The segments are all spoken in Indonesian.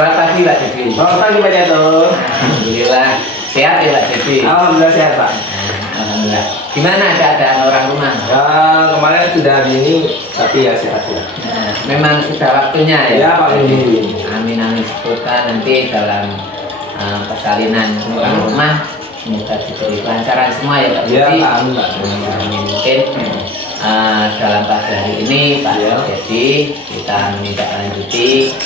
Selamat pagi Pak Dedi. Selamat pagi Pak Jatuh. Alhamdulillah sehat ya Pak Dedi. Alhamdulillah sehat Pak. Alhamdulillah. Gimana keadaan orang rumah? Ya, kemarin sudah gini, tapi ya sehat ya. Memang sudah waktunya ya. Ya Pak Dedi. Amin amin, semoga nanti dalam persalinan orang rumah semoga diberi kelancaran semua ya Pak Ya, Dedi. amin Pak. Mungkin dalam pagi hari ini Pak Ya. Dedi kita menindaklanjuti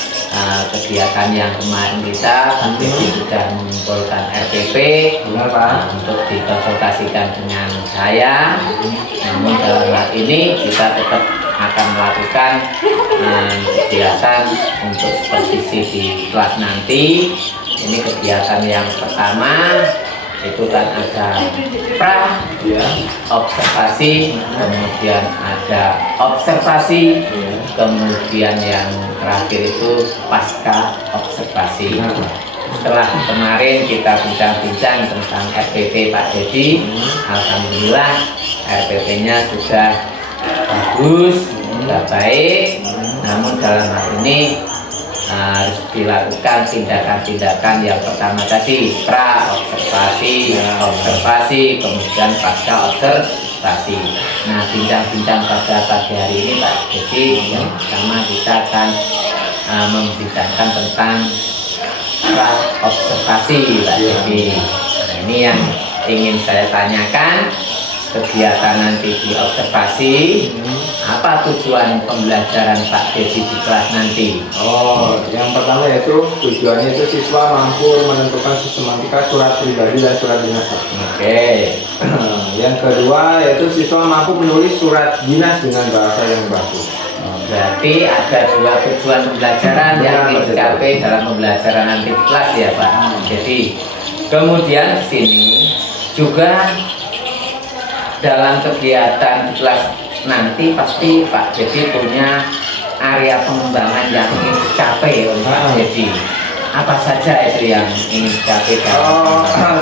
kegiatan yang kemarin kita Pak Dedi sudah mengumpulkan RPP Benar Pak. untuk dikonsultasikan dengan saya. Namun dalam hal ini kita tetap akan melakukan kegiatan untuk supervisi di kelas nanti. Ini kegiatan yang pertama itu kan ada pra Ya. observasi, kemudian ada observasi, kemudian yang terakhir itu pasca observasi. Nah. Setelah kemarin kita bincang-bincang tentang RPP Pak Dedi, alhamdulillah RPP-nya sudah bagus, sudah baik. Namun dalam hal ini harus dilakukan tindakan-tindakan yang pertama tadi, pra observasi, observasi, kemudian pasca observasi. Nah, bincang-bincang pada pagi hari ini Pak Dedi, yang pertama kita akan membincangkan tentang pra observasi Pak Dedi. Nah, ini yang ingin saya tanyakan, kegiatan nanti di observasi, apa tujuan pembelajaran Pak Dedi di kelas nanti? Oh, yang pertama yaitu tujuannya itu siswa mampu menentukan sistematika surat pribadi dan surat dinas Pak. Oke. Yang kedua yaitu siswa mampu menulis surat dinas dengan bahasa yang bagus. Berarti ada dua tujuan pembelajaran yang ingin dicapai dalam pembelajaran nanti di kelas ya Pak. Jadi kemudian di sini juga dalam kegiatan di kelas nanti pasti Pak Dedi punya area pengembangan yang ingin dicapai oleh Pak Dedi. Apa saja itu yang ingin dicapai?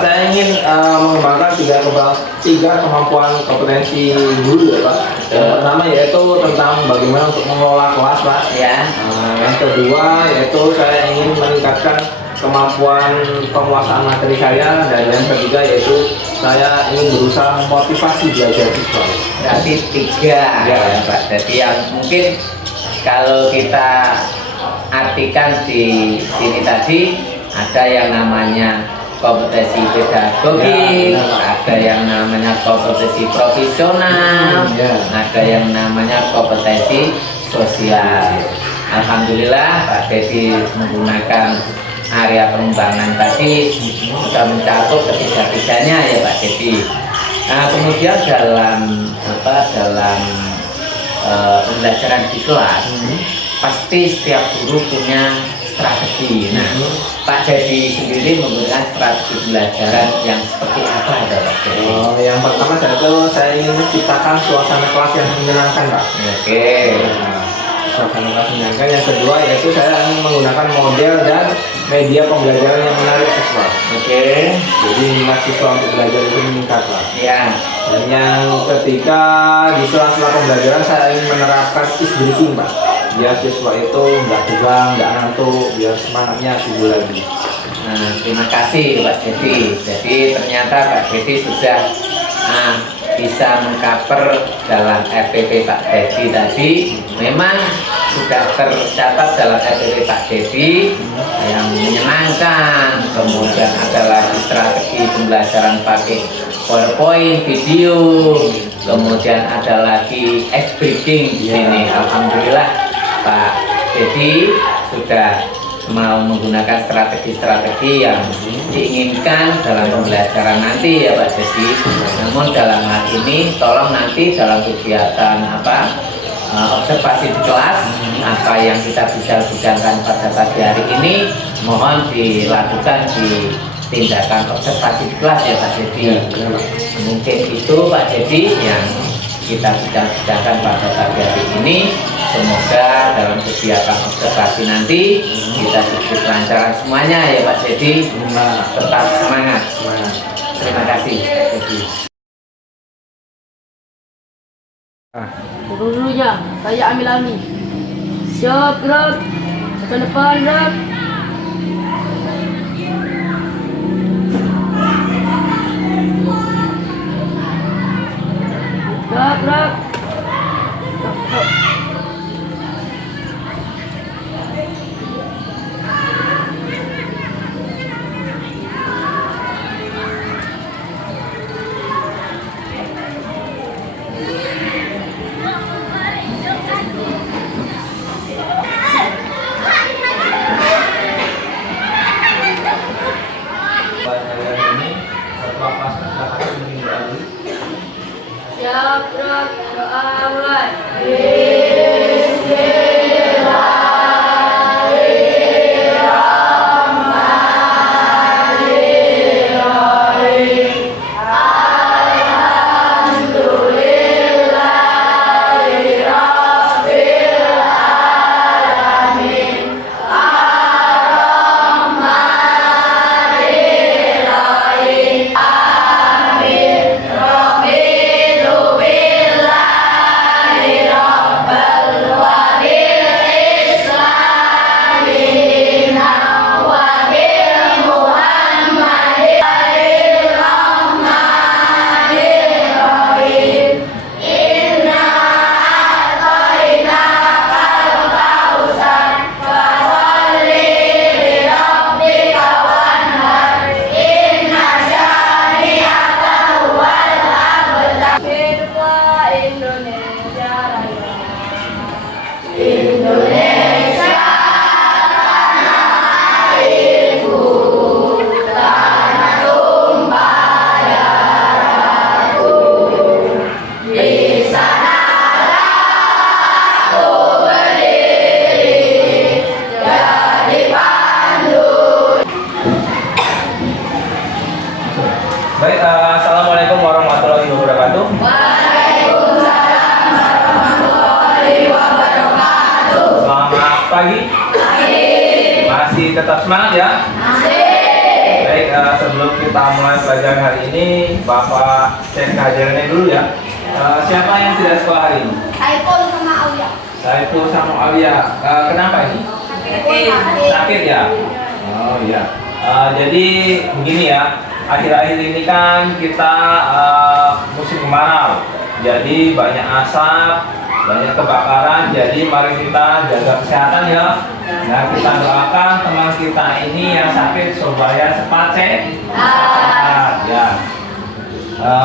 Saya ingin mengembangkan tiga kemampuan kompetensi guru ya Pak. Yang pertama yaitu tentang bagaimana untuk mengelola kelas Pak. Ya. Yang kedua yaitu saya ingin meningkatkan kemampuan penguasaan materi saya, dan yang ketiga yaitu saya ingin berusaha memotivasi belajar siswa. Berarti tiga ya Pak. Jadi yang mungkin kalau kita artikan di sini tadi ada yang namanya kompetensi pedagogik, ada yang namanya kompetensi profesional, ada yang namanya kompetensi sosial. Alhamdulillah Pak Dedi menggunakan area pengembangan tadi sudah mencakup ketiga-tiganya ya Pak Dedi. Nah, kemudian dalam pembelajaran di kelas pasti setiap guru punya strategi. Nah, Pak Dedi sendiri menggunakan strategi pembelajaran yang seperti apa ada Pak Dedi? Yang pertama saya ingin menciptakan suasana kelas yang menyenangkan Pak. Oke. Suasana kelas menyenangkan. Yang kedua yaitu saya ingin menggunakan model dan media pembelajaran yang menarik siswa. Oke. Jadi minat siswa untuk belajar itu meningkat Pak. Ya. Dan yang ketiga, di sela-sela pembelajaran saya ingin menerapkan is breaking Pak. Biar siswa itu nggak tegang, nggak ngantuk, biar semangatnya timbul lagi. Nah, terima kasih Pak Dedi. Jadi ternyata Pak Dedi sudah bisa mengcover dalam RPP Pak Dedi tadi. Memang sudah tercatat dalam RPP Pak Dedi yang menyenangkan. Kemudian ada lagi strategi pembelajaran pakai PowerPoint, video. Kemudian ada lagi X-Breaking di sini. Alhamdulillah Pak Dedi sudah mau menggunakan strategi-strategi yang diinginkan dalam pembelajaran nanti ya Pak Dedi. Namun dalam hal ini tolong nanti dalam kegiatan observasi di kelas, apa yang kita bincang-bincangkan pada pagi hari ini mohon dilakukan di tindakan observasi di kelas ya Pak Dedi. Mungkin itu Pak Dedi yang kita bincang-bincangkan pada pagi hari ini. Semoga dalam kegiatan observasi nanti kita diberi kelancaran semuanya ya Pak Dedi. Tetap semangat. Terima kasih. Turun dulu ya, saya ambil alami. Siap, gerak. Ke depan, gerak. Gerak. ini setelah pasca silakan memimpin doa dulu. Siap, gerak. Doa mulai. Hiduplah Indonesia Raya. Baik, assalamualaikum warahmatullahi wabarakatuh. Selamat pagi. Masih tetap semangat ya? Baik, sebelum kita mulai pelajaran hari ini, Bapak cek kajiannya dulu ya. Siapa yang tidak sekolah hari ini? Saiful sama Aulia. Saiful sama Alia. Kenapa ini? Sakit ya? Oh iya. Jadi begini ya. Akhir-akhir ini kan kita musim kemarau. Jadi banyak asap, banyak kebakaran. Jadi mari kita jaga kesehatan ya. Nah, kita doakan teman kita ini yang sakit supaya cepat sehat ya.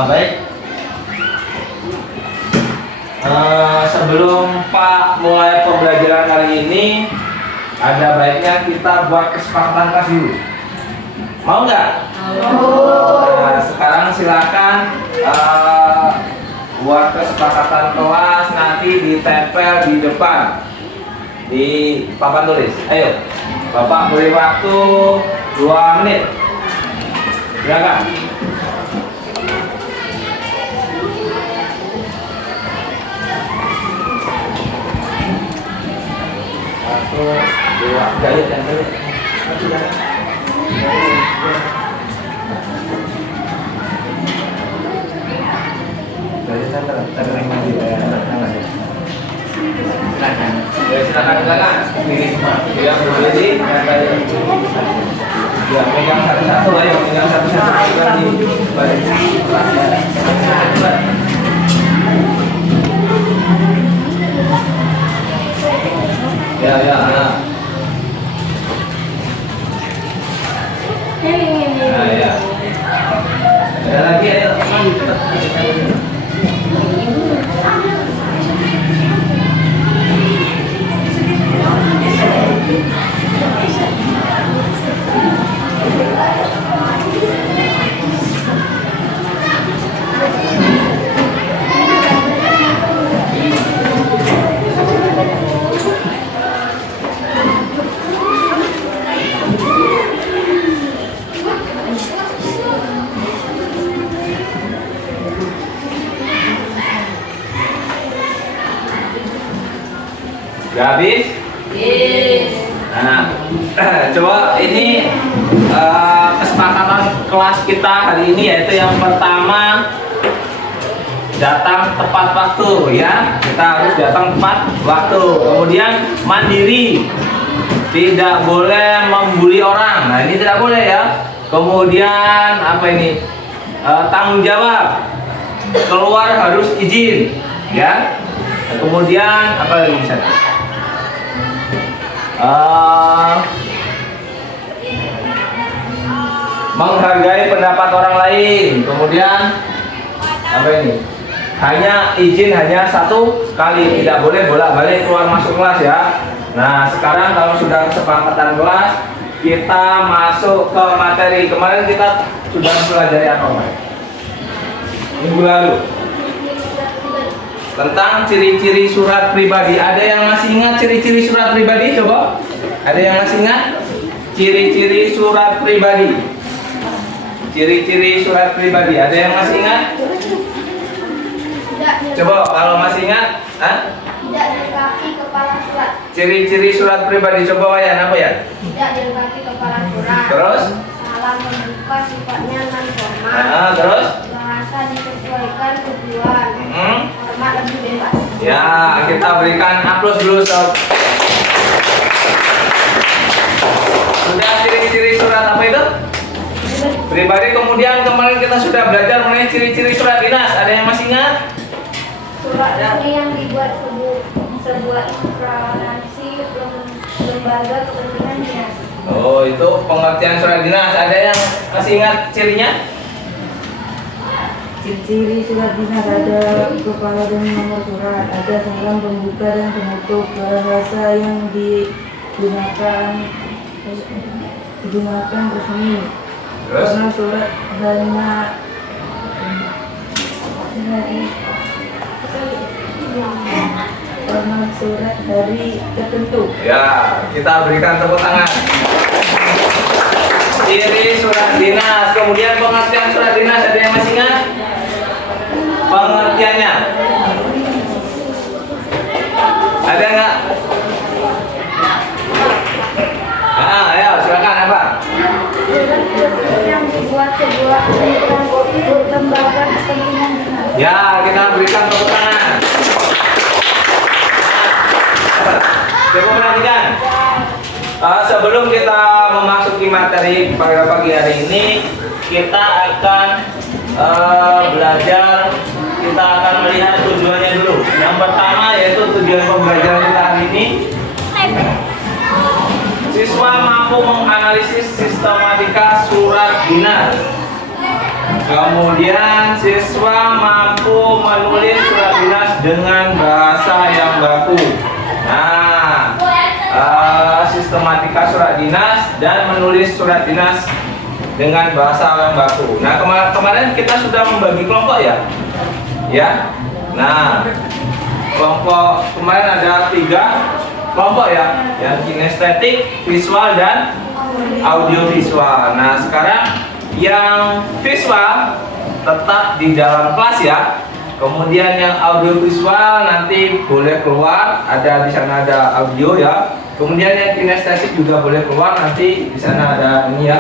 Baik. Sebelum Pak mulai pembelajaran kali ini, ada baiknya kita buat kesepakatan kelas dulu. Mau nggak? Nah, sekarang silakan buat kesepakatan kelas, nanti ditempel di depan di papan tulis. Ayo, Bapak beri waktu 2 menit. Silakan. 1, 2, jahit dan jahit. Silakan. Pilih semua. Yang berdiri, ya pegang satu-satu, ayo pegang satu-satu. Ya. Nah, ya. Ada lagi ayo. Udah habis? Nah, coba ini kesepakatan kelas kita hari ini, yaitu yang pertama datang tepat waktu ya. Kita harus datang tepat waktu. Kemudian mandiri, tidak boleh membuli orang. Nah, ini tidak boleh ya. Kemudian apa ini? Tanggung jawab. keluar harus izin, ya. Dan kemudian apa lagi misalnya? Menghargai pendapat orang lain. Kemudian apa ini? Izin hanya satu kali, tidak boleh bolak-balik keluar masuk kelas ya. Nah, sekarang kalau sudah kesepakatan kelas, kita masuk ke materi. Kemarin kita sudah pelajari apa, Pak? Minggu lalu. Tentang ciri-ciri surat pribadi. Ada yang masih ingat ciri-ciri surat pribadi? Coba. Ada yang masih ingat? Ciri-ciri surat pribadi. Ciri-ciri surat pribadi. Ada yang masih ingat? Coba kalau masih ingat, Tidak dilengkapi kepala surat. ciri-ciri surat pribadi. Coba Wayan, apa ya? Tidak dilengkapi kepala surat. Terus? Salam membuka sifatnya non formal. Terus? Bahasa disesuaikan tujuan. Format lebih bebas. Ya, kita berikan aplaus dulu sob. Sudah ciri-ciri surat apa itu? Pribadi. Kemudian kemarin kita sudah belajar mengenai ciri-ciri surat dinas. Ada yang masih ingat? Surat resmi yang dibuat sebuah instansi lembaga kepentingan dinas. Oh, itu pengertian surat dinas. Ada yang masih ingat cirinya? Ciri surat dinas ada kepala dan nomor surat, ada salam pembuka dan penutup, bahasa yang digunakan resmi. Terus? Karena surat hari tertentu. Ya, kita berikan tepuk tangan. Ciri surat dinas. Kemudian pengertian surat dinas. Ada yang masih ingat? Pengertiannya. Ada nggak? Ayo silakan apa? Surat resmi yang dibuat sebuah instansi lembaga kepentingan dinas. Ya, kita berikan tepuk tangan. Coba perhatikan. Sebelum kita memasuki materi pada pagi hari ini, kita akan belajar. Kita akan melihat tujuannya dulu. Yang pertama yaitu tujuan pembelajaran kita hari ini. Siswa mampu menganalisis sistematika surat dinas. Kemudian siswa mampu menulis surat dinas dengan bahasa yang baku. Nah, sistematika surat dinas dan menulis surat dinas dengan bahasa yang baku. Nah, kemarin kita sudah membagi kelompok ya. Ya. Nah, kelompok kemarin ada 3 kelompok ya, yang kinestetik, visual dan audiovisual. Nah, sekarang yang visual tetap di dalam kelas ya. Kemudian yang audiovisual nanti boleh keluar, ada di sana ada audio ya. Kemudian yang kinestetik juga boleh keluar, nanti di sana ada ini ya.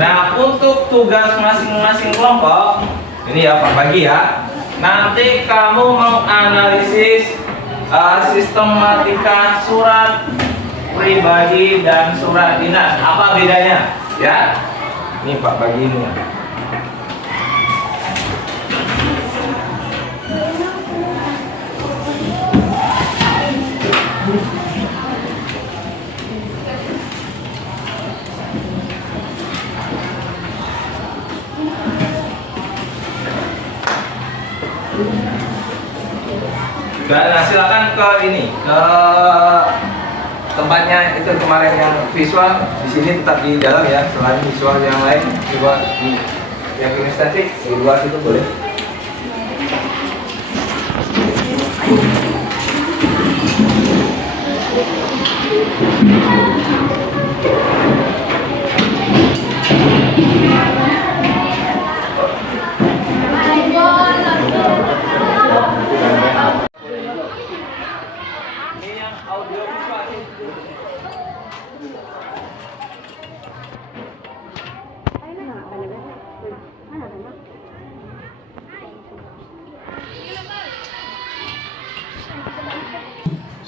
Nah, untuk tugas masing-masing kelompok, ini ya Pak bagi ya. Nanti kamu menganalisis sistematika surat pribadi dan surat dinas. Apa bedanya? Ya. Ini Pak bagi ini ya. Nah, silakan ke ini, ke tempatnya itu kemarin yang visual. Di sini tetap di dalam ya, selain visual yang lain coba yang kinestetik di luar situ boleh. Ini yang audio visual sih.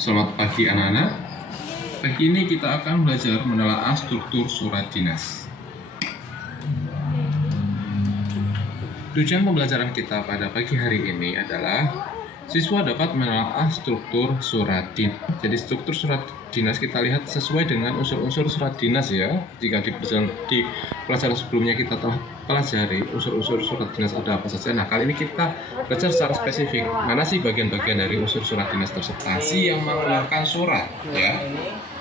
Selamat pagi anak-anak. Pagi ini kita akan belajar menelaah struktur surat dinas. Tujuan pembelajaran kita pada pagi hari ini adalah siswa dapat menelaah struktur surat dinas. Jadi struktur surat dinas kita lihat sesuai dengan unsur-unsur surat dinas ya. Jika di pelajaran sebelumnya kita telah pelajari unsur-unsur surat dinas ada apa saja. Nah, kali ini kita belajar secara spesifik mana sih bagian-bagian dari unsur surat dinas tersebut. Instansi yang mengeluarkan surat ya.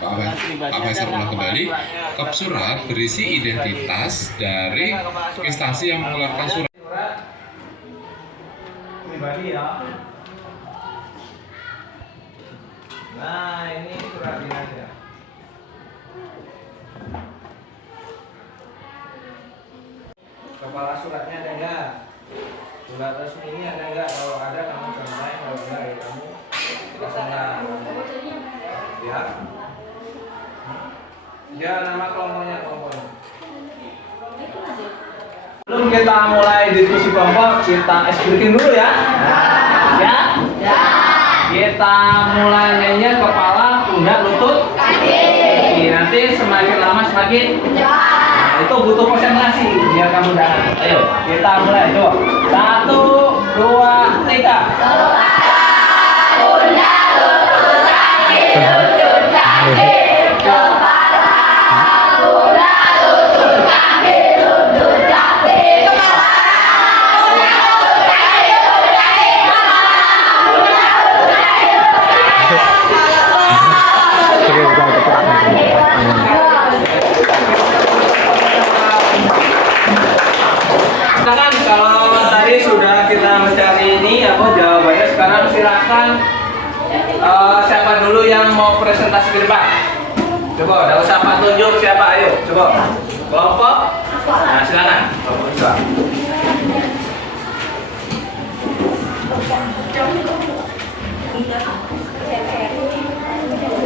Pak Faisal ulang kembali. Kop surat berisi identitas dari instansi yang mengeluarkan surat. Pribadi ya. Nah, ini surat dinas ya. Kepala suratnya ada enggak? Surat resmi ini ada enggak? Kalau ada kamu contohin, kalau enggak ya kamu pasangkan. Ya. Ya, nama kelompoknya kelompoknya. Sebelum kita mulai diskusi kelompok, kita ice breaking dulu ya. Ya? Ya. Kita mulai nyanyi kepala, pundak, lutut, kaki. Nanti semakin lama semakin nah, itu butuh konsentrasi biar kamu jangan. Ayo, kita mulai. Coba. 1, 2, 3. Kepala, pundak, lutut, kaki. Lutut, kaki. Kepala, pundak, lutut, kaki. Lutut, kaki. Silakan, kalau tadi sudah kita mencari ini apa jawabannya, sekarang silakan siapa dulu yang mau presentasi ke depan. Coba, tidak usah Pak tunjuk siapa, ayo coba. Kelompok. Nah, silakan. Kelompok dua.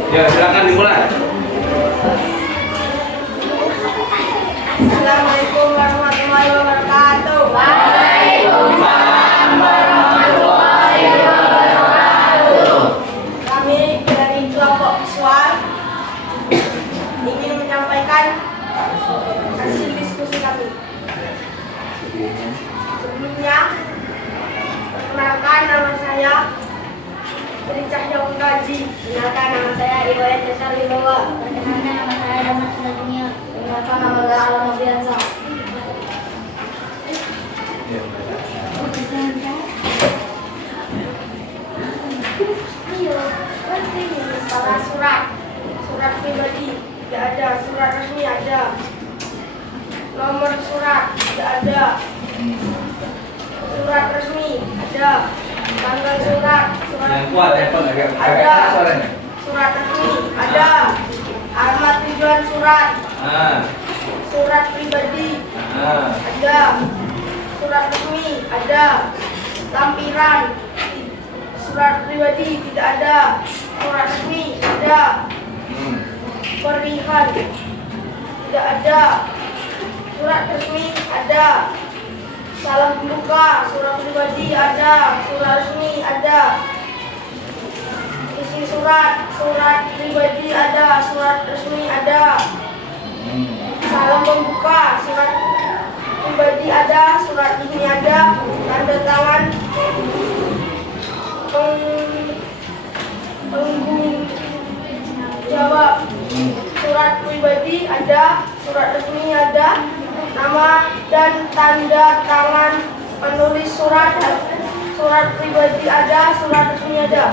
Ya, silakan dimulai. Assalamualaikum warahmatullahi wabarakatuh. Waalaikumsalam warahmatullahi wabarakatuh. Kami dari kelompok visual ingin menyampaikan hasil diskusi kami. Sebelumnya, perkenalkan nama saya Beri Cahya Mengkaji. Perkenalkan nama saya Iwayat Dasar Wibawa. Perkenalkan nama saya Damat Suratnya. Perkenalkan nama saya Alam Noviansa. Kepala surat, surat pribadi tidak ada, surat resmi ada, nomor surat tidak ada, surat resmi ada, tanggal surat, surat Yang kuat, yang kuat, agak ada, keras suaranya. surat resmi ada, alamat tujuan surat, Ah, surat pribadi ada, surat resmi ada, lampiran surat pribadi tidak ada, surat resmi ada, perihan tidak ada, surat resmi ada, salam pembuka surat pribadi ada, surat resmi ada, isi surat, surat pribadi ada, surat resmi ada, salam pembuka surat pribadi ada, surat resmi ada, tanda tangan penanggung jawab surat pribadi ada, surat resmi ada, nama dan tanda tangan penulis surat, surat pribadi ada, surat resmi ada.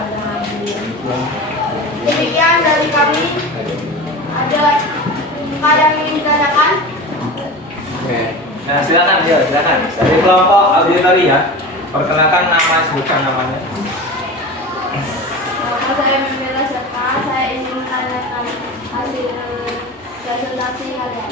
Demikian dari kami. Ada yang ingin ditanyakan? oke. Nah, silakan, ya, silakan. Dari kelompok auditori ya. Perkenalkan nama, sebutkan namanya. Nama saya Memela Zaka. Saya ingin menanyakan hasil presentasi kalian.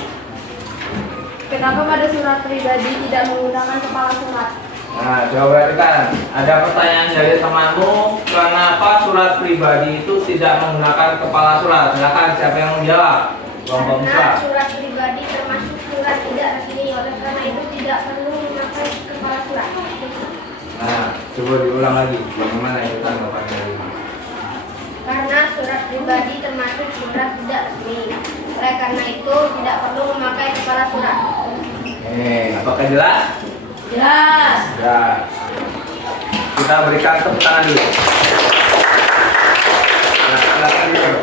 Kenapa pada surat pribadi tidak menggunakan kepala surat? Nah, coba perhatikan. Ada pertanyaan dari temanmu, kenapa surat pribadi itu tidak menggunakan kepala surat? Silakan, siapa yang menjawab? Kelompok Karena besar. surat pribadi termasuk surat tidak resmi, oleh karena itu tidak perlu memakai kepala surat. Nah, coba diulang lagi. Bagaimana itu tanggapan dari? Karena surat pribadi termasuk surat tidak resmi. Oleh karena itu tidak perlu memakai kepala surat. Apakah jelas? Jelas. Ya. Kita berikan tepuk tangan dulu. Nah, silakan dulu.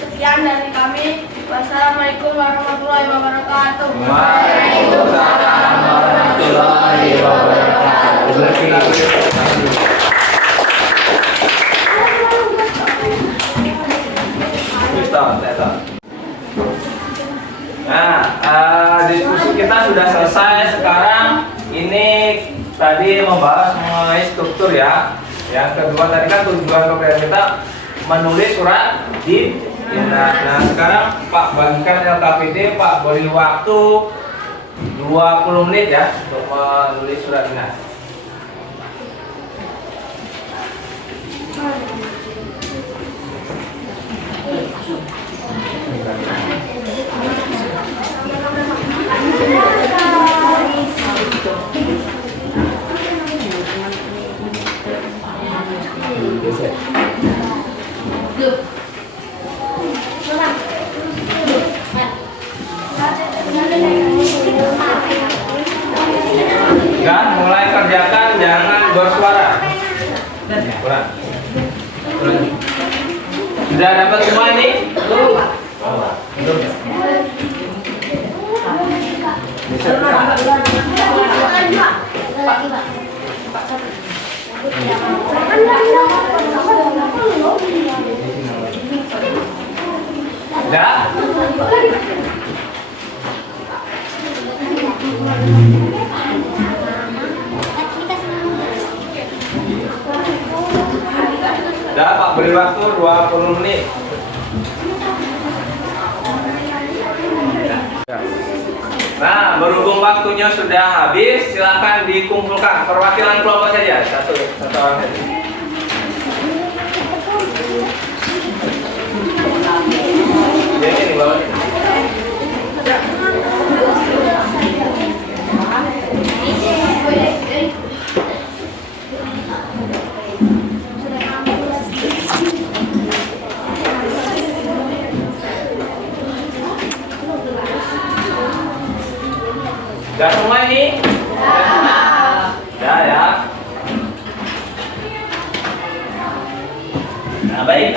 Sekian dari kami. Wassalamualaikum warahmatullahi wabarakatuh. Waalaikumsalam warahmatullahi wabarakatuh. Nah, diskusi kita sudah selesai. Sekarang ini tadi membahas mengenai struktur ya. Yang kedua tadi kan tujuan pembelajaran kita menulis surat dinas. Nah, sekarang Pak bagikan LKPD, Pak beri waktu 20 menit ya untuk menulis surat dinas. Dan mulai kerjakan, jangan bersuara. Kurang. Sudah dapat semua ini? Sudah? Sudah, Pak beri waktu 20 menit. Nah, berhubung waktunya sudah habis, silakan dikumpulkan perwakilan kelompok saja, satu orang saja. Ini di bawah. Sudah semua ini? Sudah ya. Nah baik,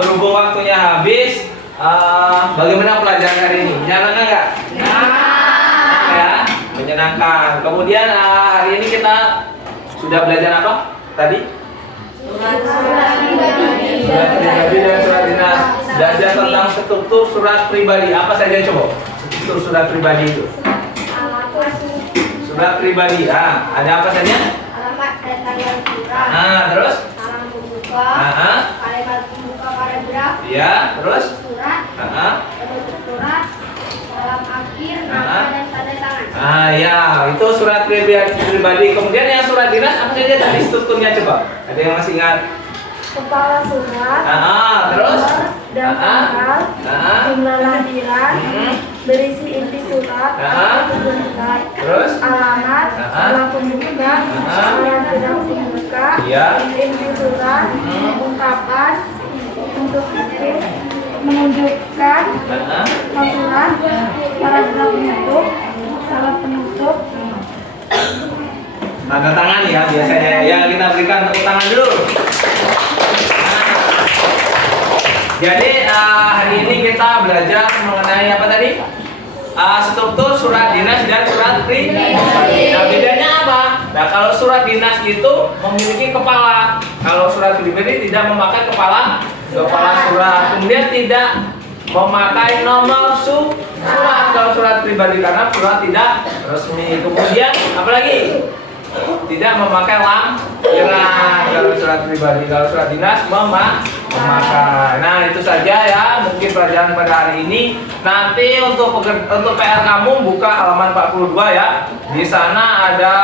berhubung waktunya habis, bagaimana pelajaran hari ini? Menyenangkan nggak? Ya, menyenangkan. Kemudian hari ini kita sudah belajar apa tadi? Surat pribadi dan surat dinas. Belajar tentang struktur surat pribadi. Apa saja coba? Struktur surat pribadi itu. Surat pribadi, ada apa saja? Alamat dan tanggal surat. Terus? Salam pembuka. Kalimat pembuka paragraf. Ya, terus? Surat. Penutup surat. Salam akhir. Nama dan tanda tangan. Ya, itu surat pribadi. Kemudian yang surat dinas apa saja tadi strukturnya coba? Ada yang masih ingat? Kepala surat. Terus? Dan tanggal. Jumlah lahiran. Berisi inti surat. Terus? Alamat. Salam pembuka. Salam tidak pembuka. Iya. Inti surat. Ungkapan. Untuk menunjukkan. Surat. Paragraf penutup. Salam penutup. Tanda tangan ya biasanya. Yang kita berikan tepuk tangan dulu. Jadi hari ini kita belajar mengenai apa tadi? Struktur surat dinas dan surat pribadi. Nah bedanya apa? Nah kalau surat dinas itu memiliki kepala, kalau surat pribadi tidak memakai kepala surat. Kemudian tidak memakai nomor surat kalau surat pribadi karena surat tidak resmi. Kemudian apalagi? Tidak memakai lampiran kalau surat pribadi, kalau surat dinas memakai. Nah itu saja ya mungkin pelajaran pada hari ini. Nanti untuk PR kamu buka halaman 42 ya. Di sana ada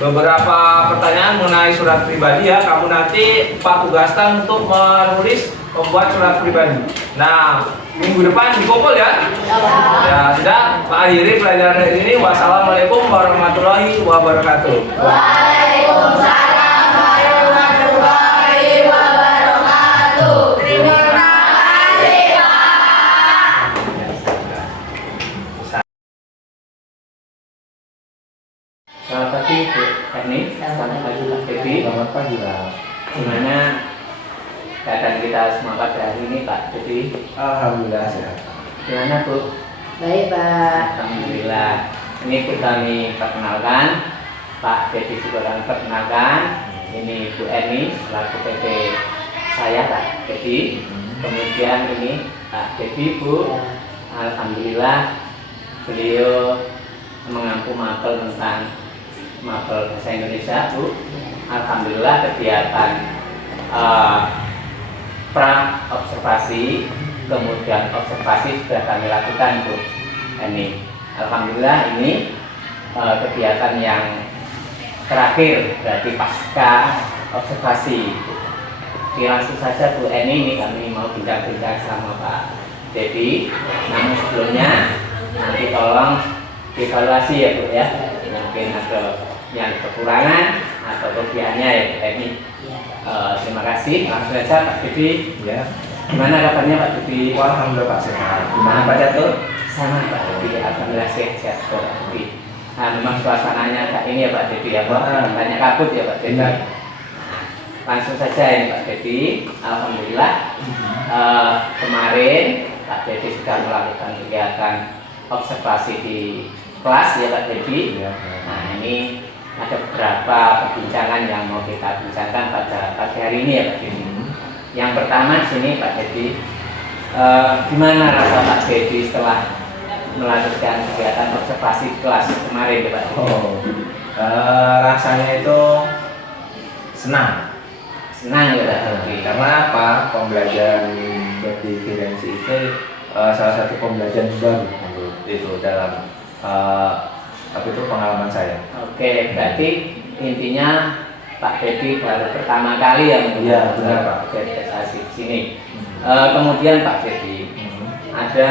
beberapa pertanyaan mengenai surat pribadi ya. Kamu nanti Pak tugaskan untuk menulis membuat surat pribadi. Nah minggu depan dikumpul ya. Ya sudah, Pak akhiri pelajaran hari ini. Wassalamualaikum warahmatullahi wabarakatuh. Waalaikumsalam warahmatullahi Alhamdulillah sehat. Gimana Bu? Baik, Pak. Alhamdulillah. Ini kita perkenalkan Pak Dedi juga perkenalkan. Ini Bu Eni selaku PT saya Pak Dedi. Kemudian ini Pak Dedi Bu. Alhamdulillah beliau mengampu mapel tentang mapel bahasa Indonesia Bu. Alhamdulillah kegiatan pra observasi kemudian observasi sudah kami lakukan Bu. Ini alhamdulillah ini kegiatan yang terakhir berarti pasca observasi. Jadi langsung saja Bu Eni, ini kami mau bincang-bincang sama Pak Dedi. Namun sebelumnya nanti tolong dievaluasi ya Bu ya. Mungkin ada yang kekurangan atau kelebihannya ya Bu Eni. Terima kasih. Langsung saja Pak Dedi. Ya. Gimana kabarnya Pak Dedi? Alhamdulillah Pak sehat. Gimana Pak Catur? Sama Pak Dedi. Alhamdulillah sehat Pak Dedi. Nah, memang suasananya agak ini ya Pak Dedi ya Pak. Banyak kabut ya Pak Dedi. Nah, langsung saja ini Pak Dedi. Alhamdulillah kemarin Pak Dedi sudah melakukan kegiatan observasi di kelas ya Pak Dedi. Nah, ini ada beberapa perbincangan yang mau kita bincangkan pada pagi hari ini ya Pak Dedi. Yang pertama di sini Pak Dedi, gimana rasa Pak Dedi setelah melakukan kegiatan observasi di kelas kemarin ya Pak Dedi? Rasanya itu senang. Senang ya Pak Dedi. Karena apa? Pembelajaran berdiferensi itu salah satu pembelajaran baru itu dalam apa itu pengalaman saya. Oke, berarti intinya Pak Dedi baru pertama kali yang Iya, benar, Pak. observasi di sini. Kemudian Pak Dedi, ada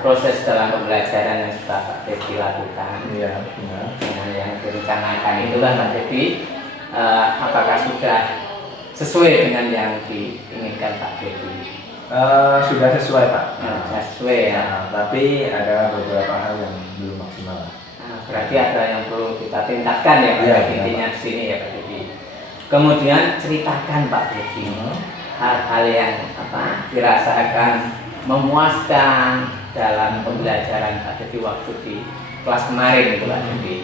proses dalam pembelajaran yang sudah Pak Dedi lakukan. Iya, benar. Dengan yang direncanakan itu kan Pak Dedi, apakah sudah sesuai dengan yang diinginkan Pak Dedi? Sudah sesuai Pak. Sesuai ya. Nah, tapi ada beberapa hal yang belum maksimal. Nah, berarti ada yang perlu kita tingkatkan ya Pak Iya, Dedi, intinya di sini ya Pak Dedi. Kemudian ceritakan Pak Dedi hal-hal yang dirasakan memuaskan dalam pembelajaran Pak Dedi waktu di kelas kemarin itu Pak Dedi.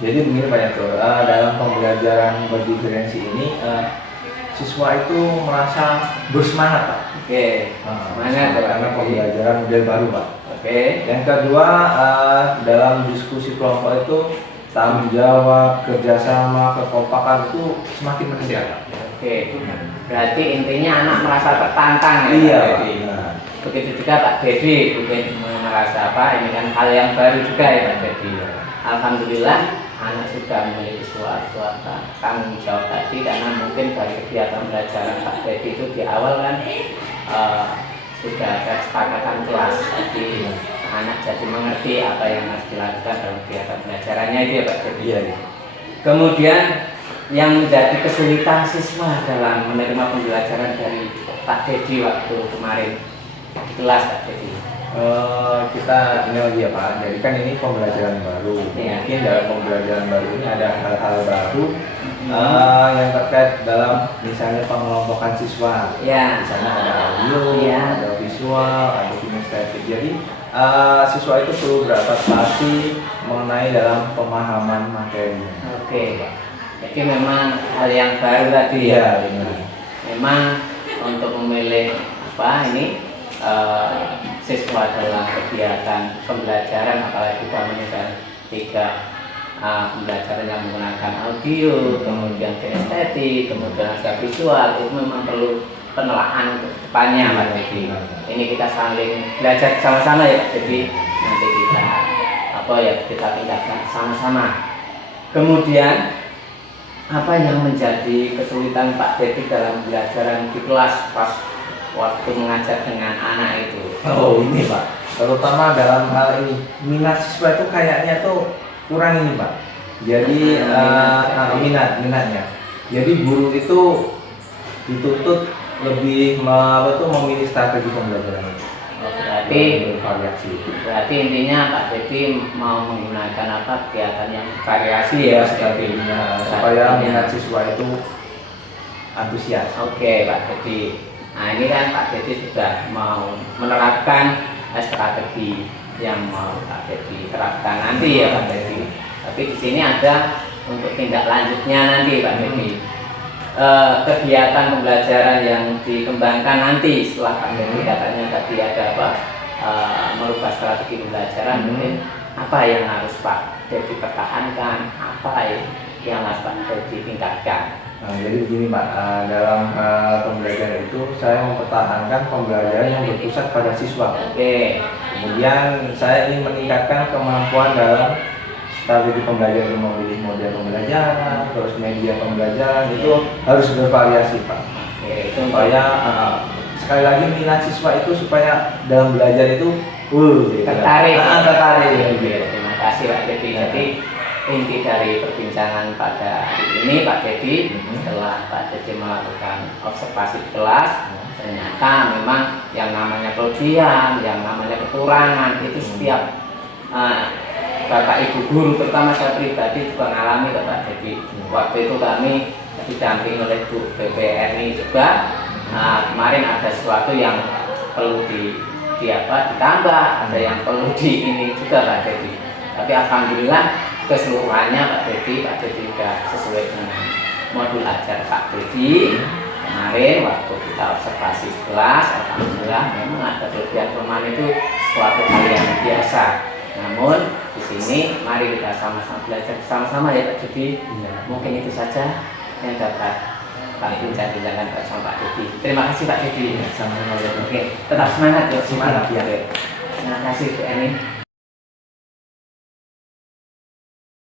Jadi begini Pak Yatur, dalam pembelajaran berdiferensi ini siswa itu merasa bersemangat Pak. Oke, semangat ya Pak karena Dedi. pembelajaran model baru Pak. Oke. Yang kedua, dalam diskusi kelompok itu tanggung jawab, kerjasama, kekompakan itu semakin meningkat Pak. Oke, berarti intinya anak merasa tertantang ya Iya Pak Pak. Dedi. Nah, Begitu juga Pak Dedi mungkin merasa ini kan hal yang baru juga ya Pak Dedi. Alhamdulillah anak sudah memiliki suatu tanggung jawab tadi karena mungkin dari kegiatan pembelajaran Pak Dedi itu di awal kan sudah ada kesepakatan kelas, jadi anak jadi mengerti apa yang harus dilakukan dalam kegiatan pembelajarannya itu ya Pak Dedi. iya. Kemudian yang menjadi kesulitan siswa dalam menerima pembelajaran dari Pak Dedi waktu kemarin di kelas Pak Dedi. Kita ini lagi ya Pak, jadi kan ini pembelajaran baru. Iya. Mungkin dalam pembelajaran baru ini ada hal-hal baru yang terkait dalam misalnya pengelompokan siswa. Ya. Di sana ada audio, Iya. ada visual, ada kinestetik. Jadi siswa itu perlu beradaptasi mengenai dalam pemahaman materinya. Oke. Jadi memang hal yang baru tadi ya. Iya, benar. Memang untuk memilih siswa dalam kegiatan pembelajaran apalagi kami dan 3 pembelajaran yang menggunakan audio, kemudian kinestetik, kemudian ada visual, itu memang perlu penelaahan untuk depannya Pak Dedi. Ini kita saling belajar sama-sama ya Pak Dedi. Nanti kita tingkatkan sama-sama. Kemudian apa yang menjadi kesulitan Pak Dedi dalam pembelajaran di kelas pas waktu mengajar dengan anak itu? Oh ini Pak, terutama dalam hal ini minat siswa itu kayaknya tuh kurang ini Pak. Jadi minatnya. Jadi guru itu dituntut lebih memilih strategi pembelajaran. Berarti intinya Pak Dedi mau menggunakan kegiatan yang variasi ya strateginya supaya minat siswa itu antusias. Oke Pak Dedi. Nah ini kan Pak Dedi sudah mau menerapkan strategi yang mau Pak Dedi terapkan nanti ya Pak Dedi. Tapi di sini ada untuk tindak lanjutnya nanti Pak Dedi. Kegiatan pembelajaran yang dikembangkan nanti setelah Pak Dedi katanya tadi ada apa merubah strategi pembelajaran, mungkin apa yang harus Pak Dedi pertahankan, apa yang harus Pak Dedi tingkatkan. Nah, jadi begini Pak, dalam pembelajaran itu saya mempertahankan pembelajaran yang berpusat pada siswa. Oke. Kemudian saya ingin meningkatkan kemampuan dalam strategi pembelajaran, memilih model pembelajaran, terus media pembelajaran itu harus bervariasi Pak. Oke, itu Supaya sekali lagi minat siswa itu supaya dalam belajar itu tertarik. tertarik. Terima kasih Pak Dedi. Jadi inti dari perbincangan pada hari ini Pak Dedi, setelah Pak Dedi melakukan observasi di kelas, ternyata memang yang namanya kelebihan, yang namanya kekurangan itu setiap Bapak Ibu guru, terutama saya pribadi juga mengalami Pak Dedi. Waktu itu kami didampingi oleh Bu BPRI juga. Kemarin ada sesuatu yang perlu ditambah, ada yang perlu ini juga Pak Dedi. Tapi alhamdulillah keseluruhannya Pak Dedi sudah sesuai dengan modul ajar Pak Dedi. Kemarin waktu kita observasi kelas, alhamdulillah memang ada kelebihan kelemahan itu suatu hal yang biasa. Namun di sini mari kita sama-sama belajar bersama-sama ya Pak Dedi. Mungkin itu saja yang dapat Pak bincang-bincangkan bersama Pak Dedi. Terima kasih Pak Dedi. Sama-sama. Oke, tetap semangat ya. Semangat ya. Terima kasih Bu Eni.